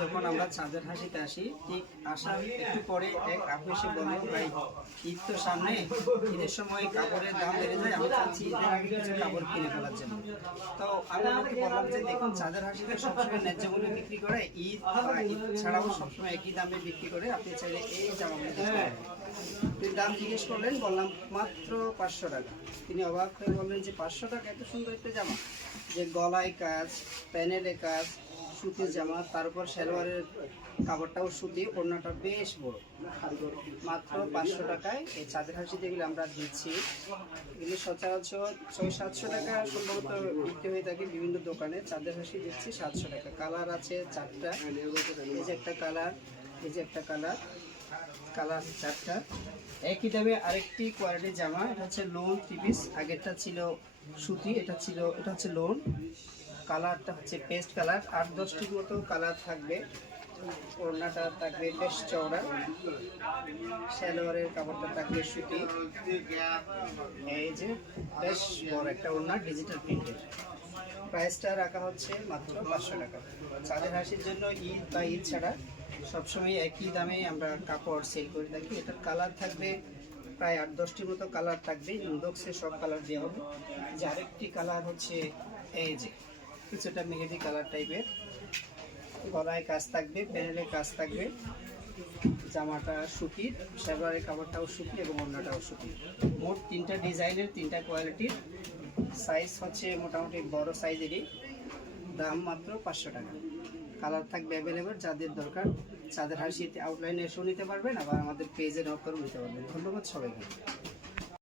যখন আমরা চাঁদের হাসিতে আসি, ঠিক আসার একটু পরে এক আপু এসে বলল, ভাই ঈদ তো সামনে, ঈদের সময় কাপড়ের দাম বেড়ে যায়, আমি চাচ্ছি ঈদের আগে কিছু কাপড় কিনে ফেলার জন্য। তো আমি ওনাকে বললাম যে দেখুন, চাঁদের হাসিতে সবসময় ন্যায্য মূল্যে বিক্রি করে, ঈদ বা ঈদ ছাড়াও সবসময় একই দামে বিক্রি করে, আপনি চাইলে এই জামাগুলো নিতে পারেন। তিনি দাম জিজ্ঞেস করলেন, বললাম মাত্র 500 টাকা। তিনি অবাক হয়ে বললেন যে 500 টাকা এত সুন্দর একটা জামা, যে গলায় কাজ, প্যানেলে কাজ, সুতির জামা, তারপর সালোয়ারের কাপড়টাও সুতি, ওড়নাটা বেশ বড়, মাত্র 500 টাকায় এই চাঁদের হাসি যেগুলো আমরা দিচ্ছি, এগুলি সচরাচর 600-700 টাকা সম্ভবত বিক্রি হয়ে থাকে বিভিন্ন দোকানে। চাঁদের হাসি দিচ্ছি 700 টাকা। কালার আছে 4টা, এই যে একটা কালার, এই যে একটা কালার, কালার 4টা। একই দামে আরেকটি কোয়ালিটির জামা, এটা হচ্ছে লোন 3 পিস, আগেরটা ছিল সুতি, এটা হচ্ছে লোন। কালারটা হচ্ছে পেস্ট কালার, 8-10টির মতো কালার থাকবে। ওড়নাটা থাকবে বেশ চওড়া, সালোয়ারের কাপড়টা থাকবে সুতি, এই যে বেশ বড় একটা ওড়না, ডিজিটাল প্রিন্টের। প্রাইসটা রাখা হচ্ছে মাত্র 500 টাকা। চাঁদের হাসির জন্য ঈদ বা ঈদ ছাড়া সবসময় একই দামে আমরা কাপড় সেল করে থাকি। এটার কালার থাকবে প্রায় 8-10টির মতো কালার থাকবে, ইনবক্সে সব কালার দেওয়া হবে। যে আরেকটি কালার হচ্ছে এই যে কিছুটা মেহেদি কালার টাইপের, গলায় কাজ থাকবে, প্যানেলে কাজ থাকবে, জামাটা সুতির, সালোয়ারের কাপড়টাও সুতি এবং ওড়নাটাও সুতি। মোট 3টা ডিজাইনের, 3টা কোয়ালিটির, সাইজ হচ্ছে মোটামুটি বড় সাইজেরই। দাম মাত্র 500 টাকা। কালার থাকবে অ্যাভেলেবেল, যাদের দরকার চাঁদের হাসিতে আউটলাইনে এসেও নিতে পারবেন, আবার আমাদের পেজে নক করেও নিতে পারবেন। ধন্যবাদ সবাইকে।